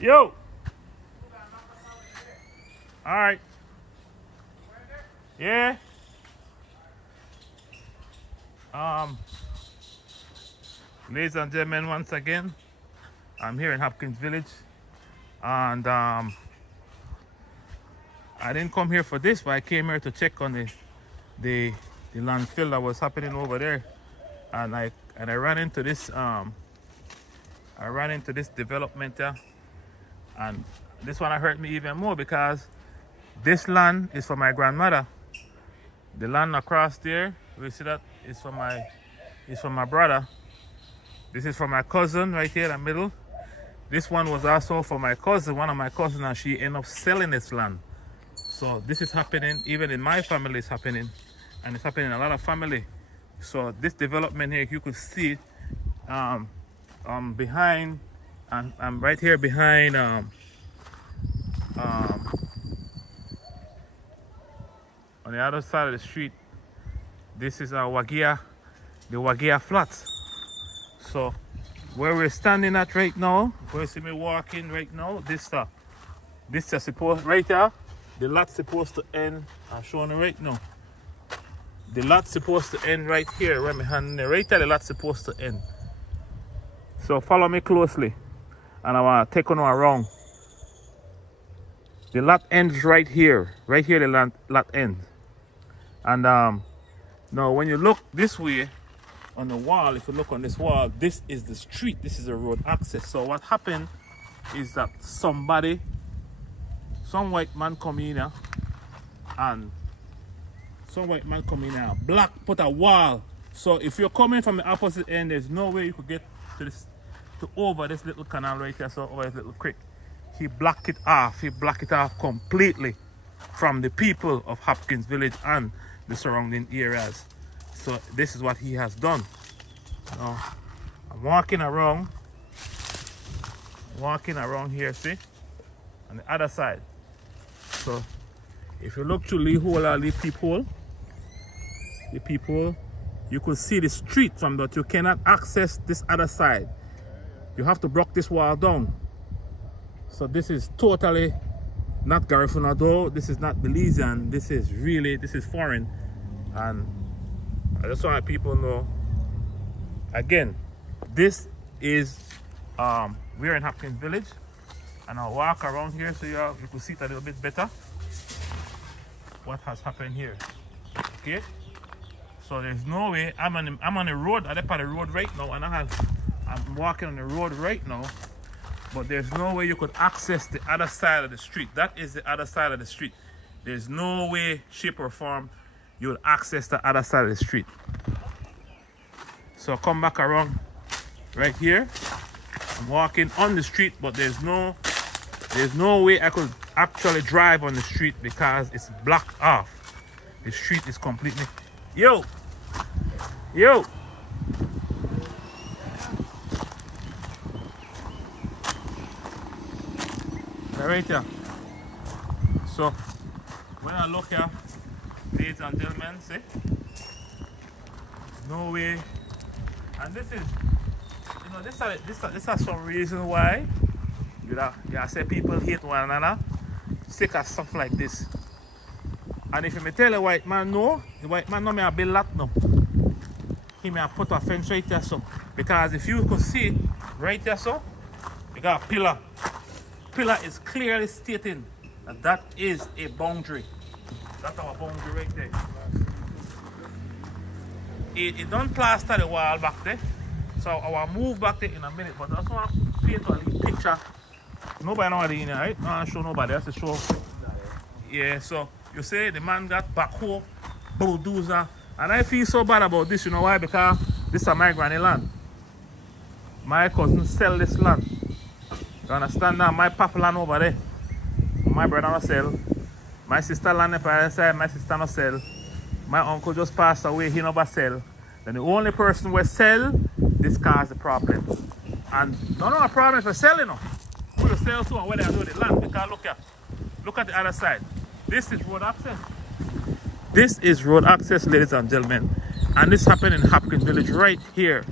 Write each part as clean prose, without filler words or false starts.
Yo. All right. Yeah. Ladies and gentlemen, once again, I'm here in Hopkins Village, and I didn't come here for this, but I came here to check on the landfill that was happening over there, and I ran into this development there, and this one hurt me even more because this land is for my grandmother. The land across there, we see that is for my brother. This is for my cousin right here in the middle. This one was also for my cousin, one of my cousins, and she ended up selling this land. So this is happening, even in my family it's happening, and it's happening in a lot of family. So this development here, you could see it behind, and I'm right here behind on the other side of the street. This is our the Wagia Flats. So where we're standing at right now, where you see me walking right now, this is supposed right there. The lot's supposed to end. I'm showing it right now. The lot's supposed to end right here, where my hand there. Right there, the lot's supposed to end. So follow me closely, and I want to take on around. The lot ends right here. Right here, the lot ends. And now when you look this way on the wall, if you look on this wall, this is the street. This is the road access. So what happened is that some white man come in here, and put a wall. So if you're coming from the opposite end, there's no way you could get to over this little canal right here, so over this little creek. He blocked it off. He blocked it off completely from the people of Hopkins Village and the surrounding areas. So this is what he has done. Now I'm walking around here, see, on the other side. So if you look through the peephole, you could see the street from that. You cannot access this other side. You have to block this wall down. So this is totally not Garifuna though. This is not Belizean. This is foreign. And I just want people to know, again, this is we're in Hopkins Village, and I'll walk around here so you can see it a little bit better what has happened here. Okay, so there's no way. I'm on the road. I'm up on the road right now, and I'm walking on the road right now, but there's no way you could access the other side of the street. That is the other side of the street. There's no way, shape or form you would access the other side of the street. So come back around right here. I'm walking on the street, but there's no way I could actually drive on the street because it's blocked off. The street is completely... Yo! Right here. So when I look here, ladies and gentlemen, see, no way. And this is, this is some reason why you say people hate one another, sick of stuff like this. And if you may tell a white man no, the white man no may build lot no. He may put a fence right there so. Because if you could see right there so, you got a pillar. Pillar is clearly stating that is a boundary. That's our boundary right there. It don't plaster the wall back there. So I will move back there in a minute, but I just want to paint a picture. Nobody know what in here, right? No, I show nobody. That's the show. Yeah, so you say the man got backhoe, bulldozer, and I feel so bad about this, you know why? Because this is my granny land. My cousin sell this land. You understand now? My papa land over there. My brother no sell. My sister land on the side, my sister no sell. My uncle just passed away, he never sell. Then the only person who sell, this cause the problem. And no problem for selling. Who you sell to and where they do the land. Because look at the other side. This is road access. This is road access, ladies and gentlemen. And this happened in Hopkins Village right here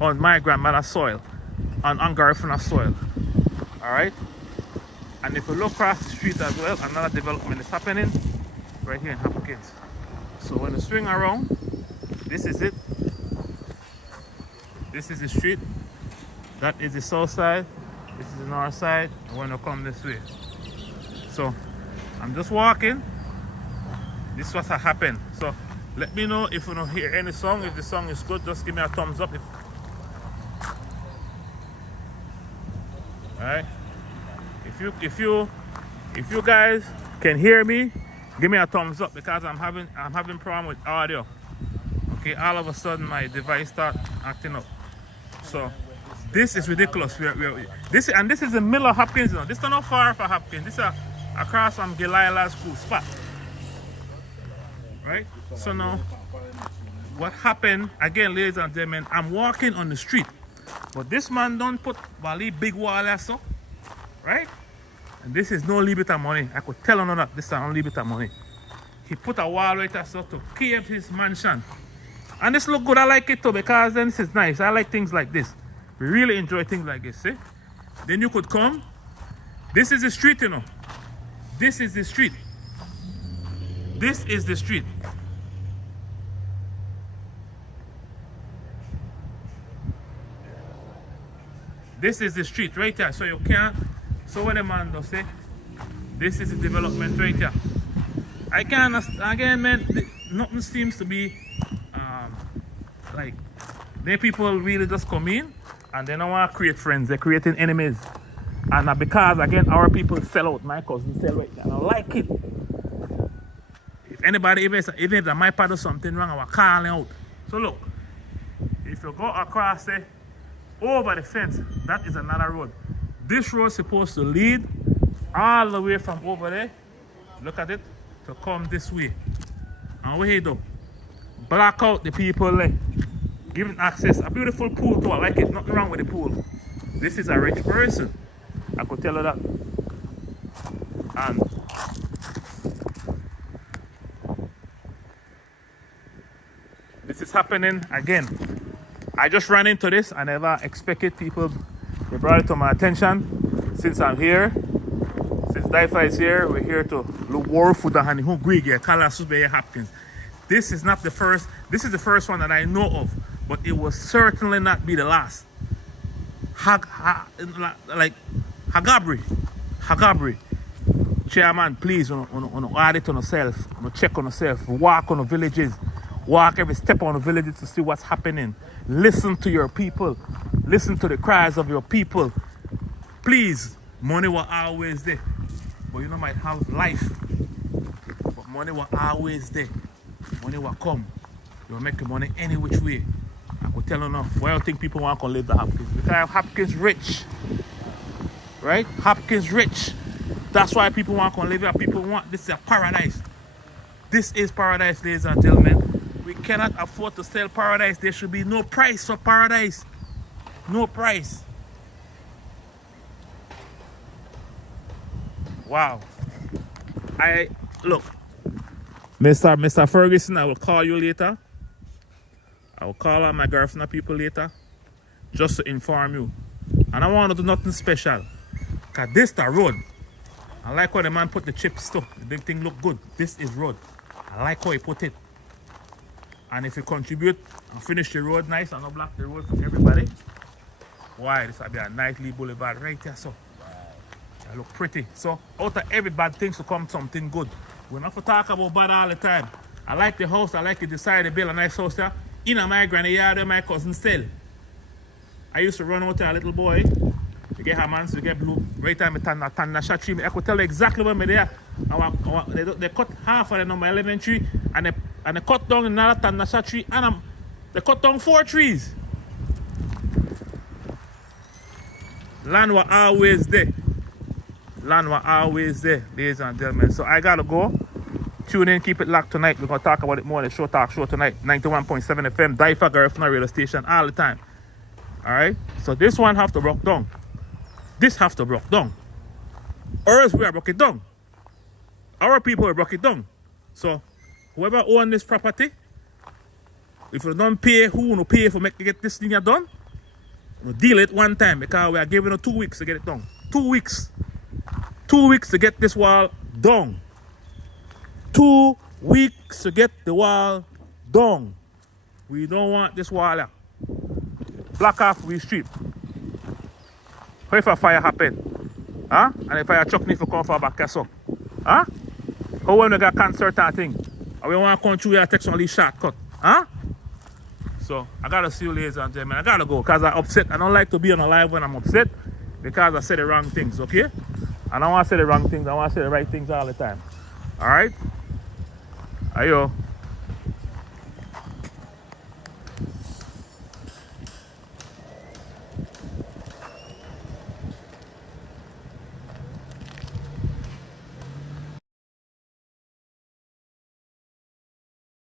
on my grandmother's soil, on Garifuna soil. Alright? And if you look across the street as well, another development is happening right here in Hopkins. So when you swing around, this is it. This is the street. That is the south side. This is the north side. And when you come this way. So I'm just walking. This is what happened. So let me know if you don't hear any song. If the song is good, just give me a thumbs up. Alright. If you guys can hear me, give me a thumbs up because I'm having problem with audio. Okay, all of a sudden my device start acting up. So this is ridiculous. This is the middle of Hopkins. You know. This is not far from Hopkins. This is across from Gilila School spot. Right? So now, what happened, again, ladies and gentlemen, I'm walking on the street. But this man don't put Bali big wall or so. Right? And this is no Liberta money. I could tell him that this is not Liberta money. He put a wall right there so to cave his mansion. And this look good. I like it too because then this is nice. I like things like this. We really enjoy things like this. See? Then you could come. This is the street, you know. This is the street. This is the street. This is the street right here. So you can't. So what the man does say, this is the development right here. I can't understand. Again, man, nothing seems to be like, then people really just come in and they don't want to create friends. They're creating enemies. And because, again, our people sell out. My cousins sell right now. I don't like it. If anybody, even if my part does something wrong, I will call out. So look, if you go across there, over the fence, that is another road. This road is supposed to lead all the way from over there, look at it, to come this way. And we do block out the people there, giving access. A beautiful pool too, I like it, nothing wrong with the pool. This is a rich person, I could tell you that. And this is happening again. I just ran into this. I never expected people. They brought it to my attention. Since I'm here, since DYFA is here, we're here to look war for the honey who Griggy, Kala Sube Hopkins. This is not the first. This is the first one that I know of, but it will certainly not be the last. Like Hagabri. Chairman, please, on audit on yourself, on check on yourself, walk on the villages, walk every step on the villages to see what's happening. Listen to your people. Listen to the cries of your people. Please, money will always there. But you know, might have life. But money will always there. Money will come. You'll make the money any which way. I could tell you now, why I think people want to live the Hopkins. Because Hopkins rich. Right? Hopkins rich. That's why people want to live here. People want, this is a paradise. This is paradise, ladies and gentlemen. We cannot afford to sell paradise. There should be no price for paradise. No price. Wow. Look, Mr. Ferguson, I will call you later. I will call on my Garifuna people later, just to inform you. And I want to do nothing special. Because this is the road. I like how the man put the chips too. The big thing look good. This is road. I like how he put it. And if you contribute and finish the road nice and not block the road for everybody, why, this will be a nicely boulevard right here, so. It look pretty. So, out of every bad thing to come something good. We're not to talk about bad all the time. I like the house, I like it, decide to build a nice house there. In my granny yard where my cousin sell. I used to run out to a little boy. To get her man, to get blue. Right time I turn the shot tree. I could tell you exactly where I'm there. They cut half of them on my elementary and they cut down another Tanasha tree and they cut down 4 trees. Land was always there. Land was always there, ladies and gentlemen. So I gotta go. Tune in, keep it locked tonight. We're gonna talk about it more in the Show Talk Show tonight. 91.7 FM, DYFA Garifuna radio station all the time. Alright? So this one have to broke down. This have to broke down. Or else we are broke it down. Our people will broke it down. So whoever own this property, if you don't pay, who will pay for get this thing done? We'll deal it one time because we are giving you 2 weeks to get it done. 2 weeks. 2 weeks to get this wall done. 2 weeks to get the wall done. We don't want this wall here. Block off we street. How if a fire happen? Huh? And if fire truck need to come for back castle. Huh? How when we got concert and thing? And we want to come through here and take some of these shortcut. Huh? So I gotta see you ladies and gentlemen. I gotta go because I'm upset. I don't like to be on a live when I'm upset because I say the wrong things, okay? I don't want to say the wrong things, I want to say the right things all the time. Alright? Ayo.